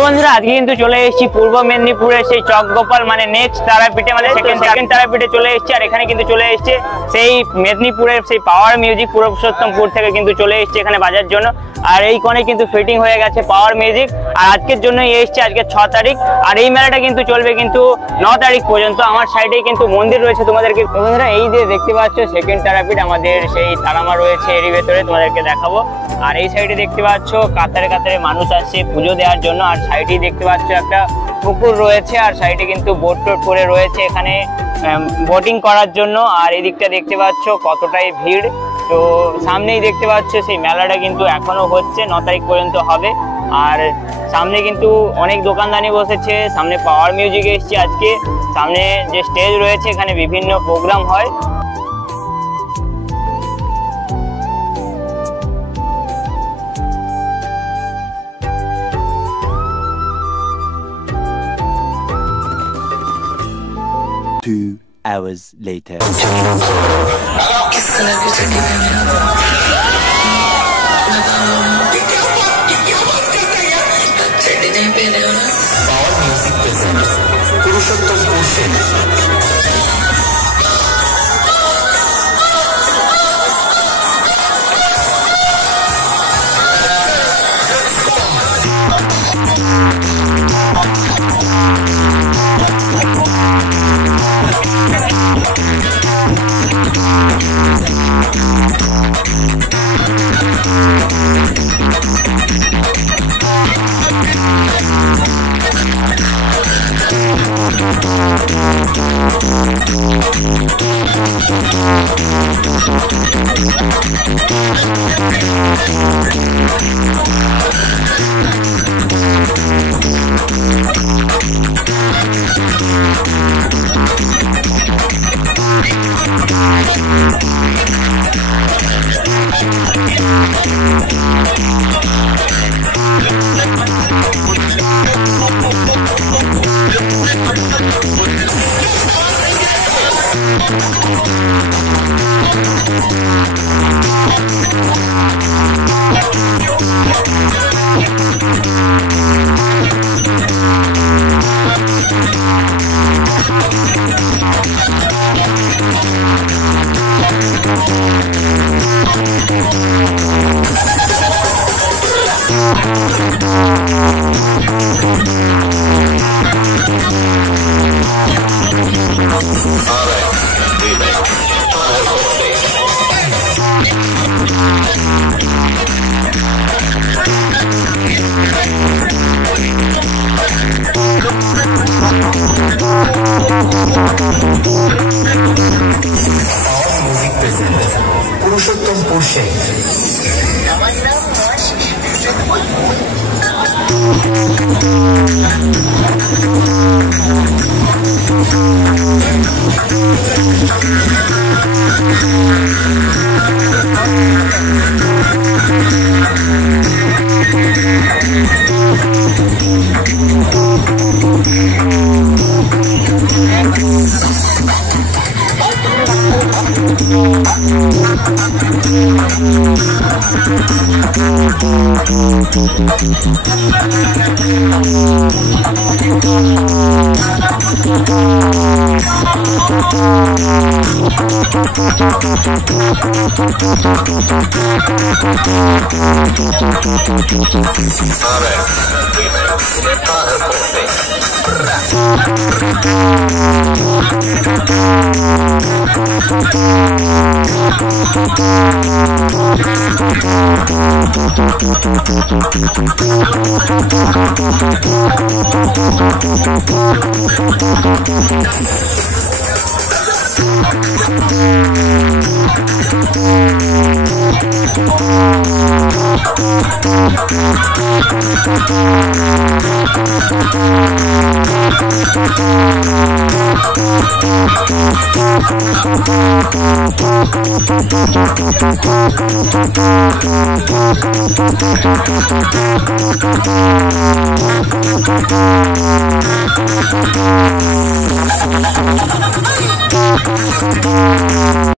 বন্ধুরা আজকে কিন্তু চলে এসেছি পূর্ব মেদিনীপুরের সেই চকগোপাল মানে নেক্সট তারাপীঠে মানে সেকেন্ড তারাপীঠে চলে এসেছি। আর এখানে কিন্তু চলে এসেছে সেই মেদিনীপুরের সেই পাওয়ার মিউজিক পুরুষোত্তমপুর থেকে কিন্তু চলে এসেছে এখানে বাজার জন্য। আর এই কোণে কিন্তু ফিটিং হয়ে গেছে পাওয়ার মিউজিক। আর আজকের জন্যই এসেছে আজকে 6 তারিখ। আর এই মেলাটা কিন্তু চলবে কিন্তু 9 তারিখ পর্যন্ত। আমার সাইডেই কিন্তু মন্দির রয়েছে তোমাদেরকে বন্ধুরা এই যে দেখতে পাচ্ছ সেকেন্ড তারাপীঠ আমাদের সেই তারামা রয়েছে এরই ভেতরে তোমাদেরকে দেখাবো। আর এই সাইডে দেখতে পাচ্ছ কাতারে কাতারে মানুষ আসছে পুজো দেওয়ার জন্য। আর সাইডেই দেখতে পাচ্ছ একটা পুকুর রয়েছে আর সাইডে কিন্তু বোট টোট করে রয়েছে এখানে বোটিং করার জন্য। আর এদিকটা দেখতে পাচ্ছ কতটাই ভিড়। তো সামনেই দেখতে পাচ্ছ সেই মেলাটা কিন্তু এখনো হচ্ছে 9 তারিখ পর্যন্ত হবে। আর সামনে কিন্তু অনেক দোকানদানি বসেছে, সামনে পাওয়ার মিউজিক এসছে আজকে, সামনে যে স্টেজ রয়েছে এখানে বিভিন্ন প্রোগ্রাম হয়। Two hours later. Power Music presents Purushottompur Film. Purushottompur Film.